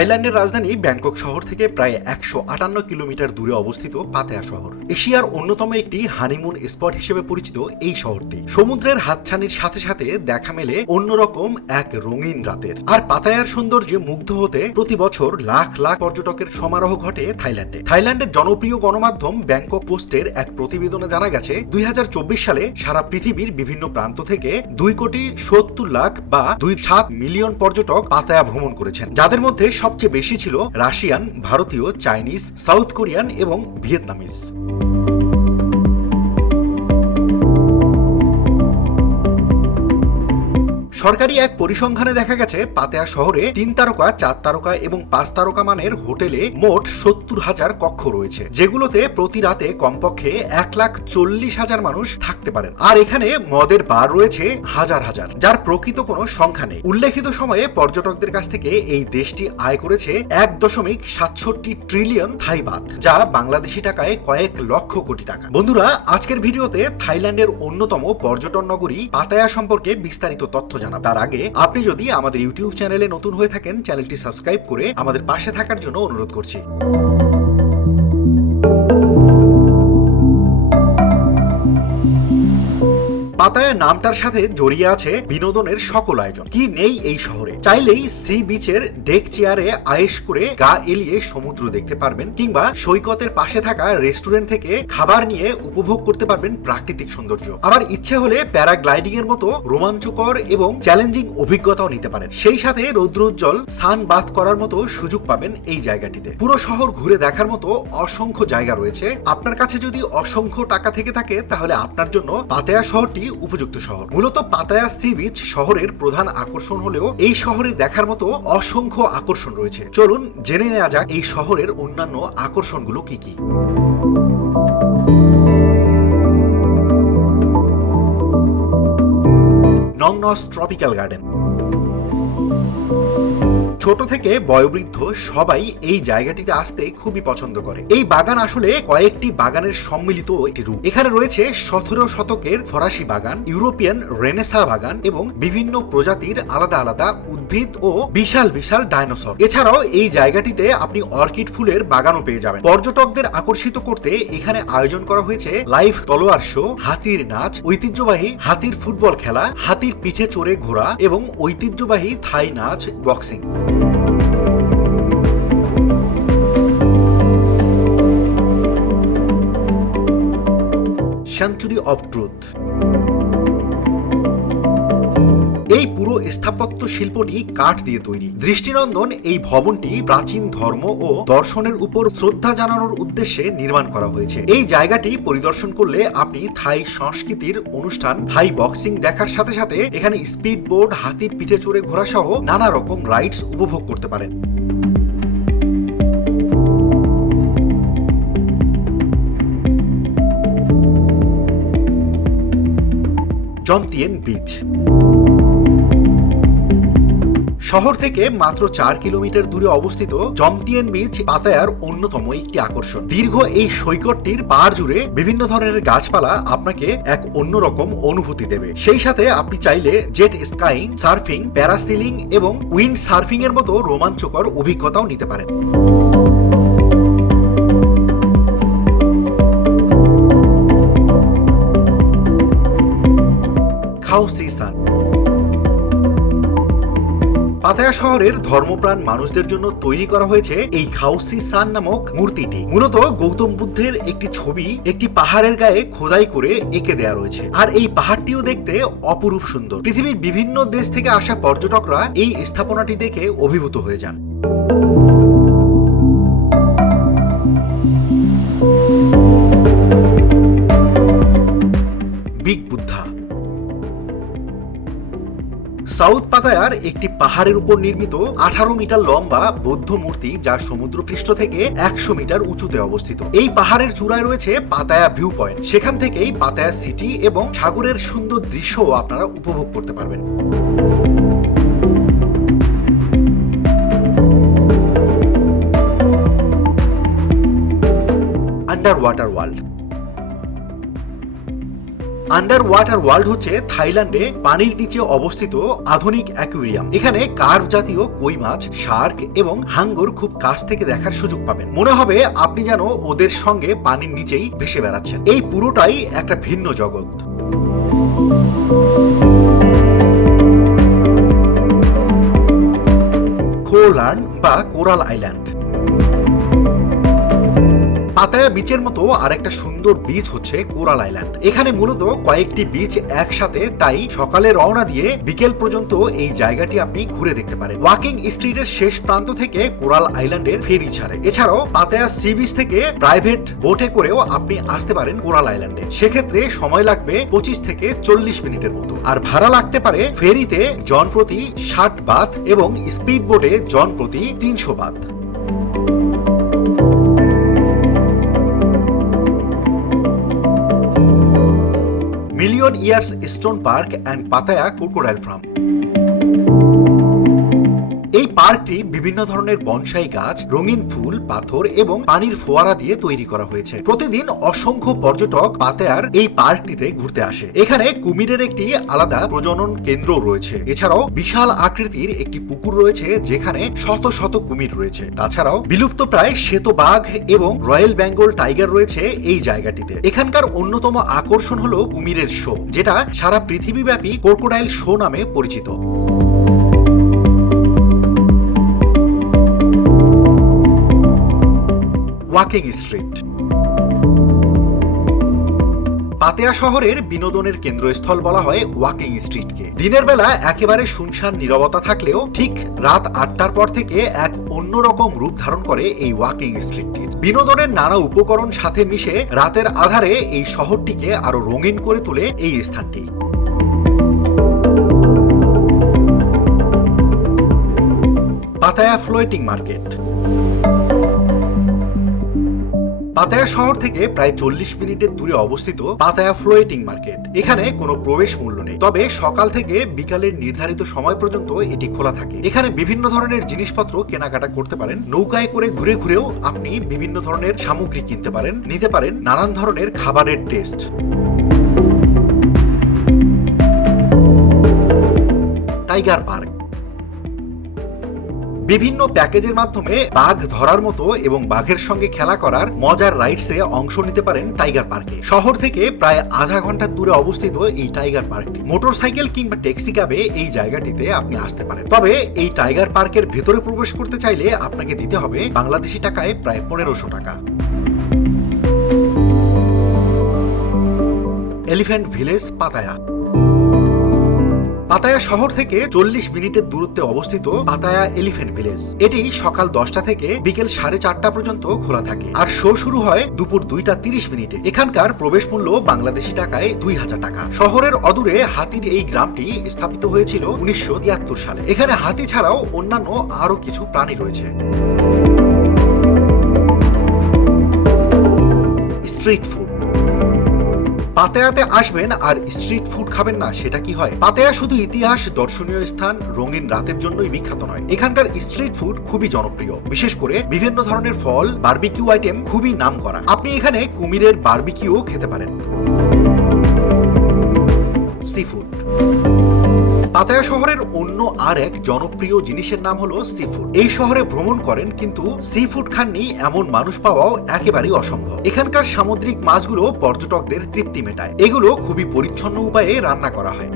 থাইল্যান্ডের রাজধানী ব্যাংকক শহর থেকে প্রায় একশো আটান্ন কিলোমিটার দূরে অবস্থিত পাতেয়া শহর। এশিয়ার অন্যতম একটি হানিমুন স্পট হিসেবে পরিচিত এই শহরটি। সমুদ্রের হাতছানির সাথে সাথে দেখা মেলে অন্যরকম এক রঙিন রাতের। আর পাতায়ার সৌন্দর্যে মুগ্ধ হতে প্রতি বছর লাখ লাখ পর্যটকের সমারোহ ঘটে থাইল্যান্ডে। থাইল্যান্ডের জনপ্রিয় গণমাধ্যম ব্যাংকক পোস্টের এক প্রতিবেদনে জানা গেছে, দুই হাজার চব্বিশ সালে সারা পৃথিবীর বিভিন্ন প্রান্ত থেকে দুই কোটি সত্তর লাখ বা দুই সাত মিলিয়ন পর্যটক পাতায়া ভ্রমণ করেছেন। যাদের মধ্যে সবচেয়ে বেশি ছিল রাশিয়ান ভারতীয় চাইনিজ সাউথ কোরিয়ান এবং ভিয়েতনামিজ। সরকারি এক পরিসংখ্যানে দেখা গেছে, পাতেয়া শহরে তিন তারকা, চার তারকা এবং পাঁচ তারকা মানের হোটেলে মোট সত্তর হাজার কক্ষ রয়েছে, যেগুলোতে প্রতি রাতে কমপক্ষে এক লাখ চল্লিশ হাজার মানুষ থাকতে পারেন। আর এখানে মদের বার রয়েছে হাজার হাজার, যার প্রকৃত কোনো সংখ্যা নেই। উল্লেখিত সময়ে পর্যটকদের কাছ থেকে এই দেশটি আয় করেছে এক দশমিক সাতষট্টি ট্রিলিয়ন থাই বাত, যা বাংলাদেশি টাকায় কয়েক লক্ষ কোটি টাকা। বন্ধুরা, আজকের ভিডিওতে থাইল্যান্ডের অন্যতম পর্যটন নগরী পাতায়া সম্পর্কে বিস্তারিত তথ্য জানাব। তার আগে, আপনি যদি আমাদের ইউটিউব চ্যানেলে নতুন হয়ে থাকেন, চ্যানেলটি সাবস্ক্রাইব করে আমাদের পাশে থাকার জন্য অনুরোধ করছি। পাতায়া নামটার সাথে জড়িয়ে আছে বিনোদনের সকল আয়োজন। কি নেই এই শহরে? চাইলেই সি বিচের ডেক চেয়ারে আয়েশ করে গা এলিয়ে সমুদ্র দেখতে পারবেন কিংবা সৈকতের পাশে থাকা রেস্টুরেন্ট থেকে খাবার নিয়ে উপভোগ করতে পারবেন প্রাকৃতিক সৌন্দর্য। আবার ইচ্ছে হলে প্যারাগ্লাইডিং এর মতো রোমাঞ্চকর এবং চ্যালেঞ্জিং অভিজ্ঞতাও নিতে পারেন। সেই সাথে রৌদ্রোজ্জ্বল সান বাথ করার মতো সুযোগ পাবেন এই জায়গাটিতে। পুরো শহর ঘুরে দেখার মতো অসংখ্য জায়গা রয়েছে। আপনার কাছে যদি অসংখ্য টাকা থেকে থাকে, তাহলে আপনার জন্য পাতেয়া শহরটি উপযুক্ত শহর। মূলত পাতায়া সি বিচ শহরের প্রধান আকর্ষণ হলেও এই শহরে দেখার মতো অসংখ্য আকর্ষণ রয়েছে। চলুন জেনে নেওয়া যাক এই শহরের অন্যান্য আকর্ষণগুলো কি কি। নংনস ট্রপিক্যাল গার্ডেন। ছোট থেকে বয়োবৃদ্ধ সবাই এই জায়গাটিতে আসতে খুবই পছন্দ করে। এই বাগান আসলে কয়েকটি বাগানের সম্মিলিত একটি রূপ। এখানে রয়েছে সতেরো শতকের ফরাসি বাগান, ইউরোপিয়ান রেনেসা বাগান এবং বিভিন্ন প্রজাতির আলাদা আলাদা উদ্ভিদ ও বিশাল বিশাল ডাইনোসর। এছাড়াও এই জায়গাটিতে আপনি অর্কিড ফুলের বাগানও পেয়ে যাবেন। পর্যটকদের আকর্ষিত করতে এখানে আয়োজন করা হয়েছে লাইভ তলোয়ার শো, হাতির নাচ, ঐতিহ্যবাহী হাতির ফুটবল খেলা, হাতির পিঠে চড়ে ঘোরা এবং ঐতিহ্যবাহী থাই নাচ বক্সিং। সেঞ্চুরি অফ ট্রুথ এই পুরো স্থাপত্য শিল্পটি কাঠ দিয়ে তৈরি। দৃষ্টিনন্দন এই ভবনটি প্রাচীন ধর্ম ও দর্শনের উপর শ্রদ্ধা জানানোর উদ্দেশ্যে নির্মাণ করা হয়েছে। এই জায়গাটি পরিদর্শন করলে আপনি থাই সংস্কৃতির অনুষ্ঠান, থাই বক্সিং দেখার সাথে সাথে এখানে স্পিড বোর্ড হাতির পিঠে চড়ে ঘোরা সহ নানা রকম রাইডস উপভোগ করতে পারেন। জমতিয়েন বিচ শহর থেকে মাত্র চার কিলোমিটার দূরে অবস্থিত জমতিয়েন বিচ পাতায়ার অন্যতম একটি আকর্ষণ। দীর্ঘ এই সৈকতটির পার জুড়ে বিভিন্ন ধরনের গাছপালা আপনাকে এক অন্যরকম অনুভূতি দেবে। সেই সাথে আপনি চাইলে জেট স্কাইং সার্ফিং প্যারাসিলিং এবং উইন্ড সার্ফিং এর মতো রোমাঞ্চকর অভিজ্ঞতাও নিতে পারেন। খাউসিসান পাতায়া শহরের ধর্মপ্রাণ মানুষদের জন্য তৈরি করা হয়েছে এই খাউসি সান নামক মূর্তিটি। মূলত গৌতম বুদ্ধের একটি ছবি একটি পাহাড়ের গায়ে খোদাই করে এঁকে দেয়া রয়েছে। আর এই পাহাড়টিও দেখতে অপরূপ সুন্দর। পৃথিবীর বিভিন্ন দেশ থেকে আসা পর্যটকরা এই স্থাপনাটি দেখে অভিভূত হয়ে যান। বিগ বুদ্ধা সাউথ পাতায়ার একটি পাহাড়ের উপর নির্মিত আঠারো মিটার লম্বা বৌদ্ধ মূর্তি যা সমুদ্রপৃষ্ঠ থেকে একশো মিটার উঁচুতে অবস্থিত। এই পাহাড়ের চূড়ায় রয়েছে পাতায়া ভিউ পয়েন্ট সেখান থেকেই পাতায়া সিটি এবং সাগরের সুন্দর দৃশ্যও আপনারা উপভোগ করতে পারবেন। Under water world under water world হচ্ছে থাইল্যান্ডে পানির নিচে অবস্থিত আধুনিক অ্যাকুয়ারিয়াম এখানে কার্ভ জাতীয় কই মাছ, শার্ক এবং হাঙ্গর খুব কাছ থেকে দেখার সুযোগ পাবেন। মনে হবে আপনি যেন ওদের সঙ্গে পানির নিচেই ভেসে বেড়াচ্ছেন। এই পুরোটাই একটা ভিন্ন জগৎ। বা কোরাল আইল্যান্ড পাতায়া বিচের মতো আরেকটা সুন্দর বিচ হচ্ছে কোরাল আইল্যান্ড। এখানে মূলত কয়েকটি বিচ একসাথে, তাই সকালে রওনা দিয়ে বিকেল পর্যন্ত এই জায়গাটি আপনি ঘুরে দেখতে পারেন। ওয়াকিং স্ট্রিটের শেষ প্রান্ত থেকে কোরাল আইল্যান্ডের ফেরি ছাড়ে। এছাড়াও পাতায়া সি বিচ থেকে প্রাইভেট বোটে করেও আপনি আসতে পারেন কোরাল আইল্যান্ডে। সেক্ষেত্রে সময় লাগবে পঁচিশ থেকে চল্লিশ মিনিটের মতো। আর ভাড়া লাগতে পারে ফেরিতে জন প্রতি ষাট বাথ এবং স্পিড বোটে জন প্রতি তিনশো baht million years stone park and Pattaya crocodile farm এই পার্কটি বিভিন্ন ধরনের বনসাই গাছ, রঙিন ফুল, পাথর এবং পানির ফোয়ারা দিয়ে তৈরি করা হয়েছে। প্রতিদিন অসংখ্য পর্যটক পাতেয়ার এই পার্কটিতে ঘুরতে আসে। এখানে কুমিরের একটি আলাদা প্রজনন কেন্দ্র রয়েছে। এছাড়াও বিশাল আকৃতির একটি পুকুর রয়েছে, যেখানে শত শত কুমির রয়েছে। তাছাড়াও বিলুপ্ত প্রায় শ্বেত বাঘ এবং রয়্যাল বেঙ্গল টাইগার রয়েছে এই জায়গাটিতে। এখানকার অন্যতম আকর্ষণ হলো কুমিরের শো, যেটা সারা পৃথিবীব্যাপী ক্রোকোডাইল শো নামে পরিচিত। Walking street. পাতেয়া শহরের বিনোদনের কেন্দ্রস্থল বলা হয় ওয়াকিং স্ট্রিটকে। দিনের বেলা একেবারে শুনশান নীরবতা থাকলেও ঠিক রাত আটটার পর থেকে এক অন্যরকম রূপ ধারণ করে এই ওয়াকিং স্ট্রিটটির। বিনোদনের নানা উপকরণ সাথে মিশে রাতের আধারে এই শহরটিকে আরও রঙিন করে তোলে এই স্থানটি। Pattaya floating market. পাতায়া শহর থেকে প্রায় চল্লিশ মিনিটের দূরে অবস্থিত পাতায়া ফ্লোয়েটিং মার্কেট। এখানে কোনো প্রবেশ মূল্য নেই। তবে সকাল থেকে বিকালের নির্ধারিত সময় পর্যন্ত এটি খোলা থাকে। এখানে বিভিন্ন ধরনের জিনিসপত্র কেনাকাটা করতে পারেন। নৌকায় করে ঘুরে ঘুরেও আপনি বিভিন্ন ধরনের সামগ্রী কিনতে পারেন। নিতে পারেন নানান ধরনের খাবারের টেস্ট। Tiger park. বিভিন্ন প্যাকেজের মাধ্যমে বাঘ ধরার মতো এবং বাঘের সঙ্গে খেলা করার মজার রাইডসে অংশ নিতে পারেন টাইগার পার্কে। শহর থেকে প্রায় আধা ঘণ্টার দূরে অবস্থিত এই টাইগার পার্কটি। মোটরসাইকেল কিংবা ট্যাক্সি ক্যাবে এই জায়গাটিতে আপনি আসতে পারেন। তবে এই টাইগার পার্কের ভেতরে প্রবেশ করতে চাইলে আপনাকে দিতে হবে বাংলাদেশি টাকায় প্রায় পনেরোশো টাকা। Elephant village, Pattaya. পাতায়া শহর থেকে চল্লিশ মিনিটের দূরত্বে অবস্থিত পাতায়া এলিফেন্ট ভিলেজ। এটি সকাল দশটা থেকে বিকেল সাড়ে চারটা পর্যন্ত খোলা থাকে আর শো শুরু হয় দুপুর দুইটা তিরিশ মিনিটে। এখানকার প্রবেশ মূল্য বাংলাদেশি টাকায় দুই হাজার টাকা। শহরের অদূরে হাতির এই গ্রামটি স্থাপিত হয়েছিল উনিশশো তিয়াত্তর সালে। এখানে হাতি ছাড়াও অন্যান্য আরও কিছু প্রাণী রয়েছে। Street food. পাতেয়াতে আসবেন আর স্ট্রিট ফুড খাবেন না, সেটা কি হয়? পাতায়া শুধু ইতিহাস, দর্শনীয় স্থান, রঙিন রাতের জন্যই বিখ্যাত নয়। এখানকার স্ট্রিট ফুড খুবই জনপ্রিয়। বিশেষ করে বিভিন্ন ধরনের ফল বার্বিকিউ আইটেম খুবই নাম করা আপনি এখানে কুমিরের বার্বিকিউ খেতে পারেন। সি ফুড পাতায়া শহরের অন্য আর এক জনপ্রিয় জিনিসের নাম হলো সি ফুড এই শহরে ভ্রমণ করেন, কিন্তু সি ফুড খাননি, এমন মানুষ পাওয়াও একেবারেই অসম্ভব। এখানকার সামুদ্রিক মাছগুলো পর্যটকদের তৃপ্তি মেটায়। এগুলো খুবই পরিচ্ছন্ন উপায়ে রান্না করা হয়।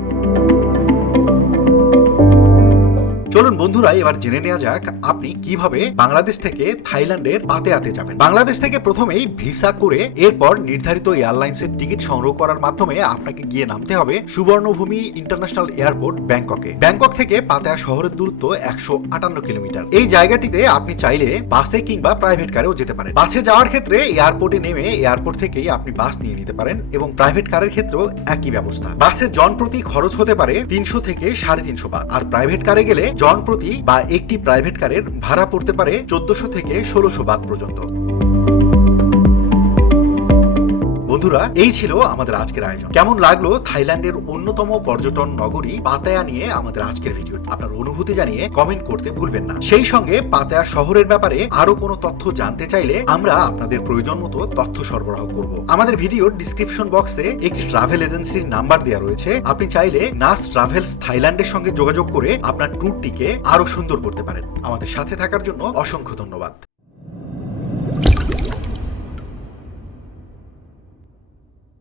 চলুন বন্ধুরা, এবার জেনে নেওয়া যাক আপনি কীভাবে বাংলাদেশ থেকে থাইল্যান্ডের পাতেয়াতে যাবেন। বাংলাদেশ থেকে প্রথমেই ভিসা করে এরপর নির্ধারিত এয়ারলাইন্সের টিকিট সংগ্রহ করার মাধ্যমে আপনাকে গিয়ে নামতে হবে সুবর্ণভূমি ইন্টারন্যাশনাল এয়ারপোর্ট ব্যাংককে। ব্যাংকক থেকে পাতেয়া শহরের দূরত্ব একশো আটান্ন কিলোমিটার। এই জায়গাটিতে আপনি চাইলে বাসে কিংবা প্রাইভেট কারেও যেতে পারেন। বাসে যাওয়ার ক্ষেত্রে এয়ারপোর্টে নেমে এয়ারপোর্ট থেকেই আপনি বাস নিয়ে নিতে পারেন এবং প্রাইভেট কারের ক্ষেত্রেও একই ব্যবস্থা। বাসে জন প্রতি খরচ হতে পারে তিনশো থেকে সাড়ে তিনশো বাদ। আর প্রাইভেট কারে গেলে জন প্রতি বা একটি প্রাইভেট কারের ভাড়া পড়তে পারে চোদ্দশো থেকে ষোলোশো বাদ পর্যন্ত। বন্ধুরা, এই ছিল আমাদের আজকের আয়োজন। কেমন লাগল থাইল্যান্ডের অন্যতম পর্যটন নগরী পাতায়া নিয়ে আমাদের আজকের ভিডিও? আপনার অনুভূতি জানিয়ে কমেন্ট করতে ভুলবেন না। সেই সঙ্গে পাতায়া শহরের ব্যাপারে আরও কোনো তথ্য জানতে চাইলে আমরা আপনাদের প্রয়োজন মতো তথ্য সরবরাহ করব। আমাদের ভিডিওর ডিসক্রিপশন বক্সে একটি ট্রাভেল এজেন্সির নাম্বার দেওয়া রয়েছে। আপনি চাইলে নাস ট্রাভেলস থাইল্যান্ডের সঙ্গে যোগাযোগ করে আপনার ট্যুরটিকে আরও সুন্দর করতে পারেন। আমাদের সাথে থাকার জন্য অসংখ্য ধন্যবাদ।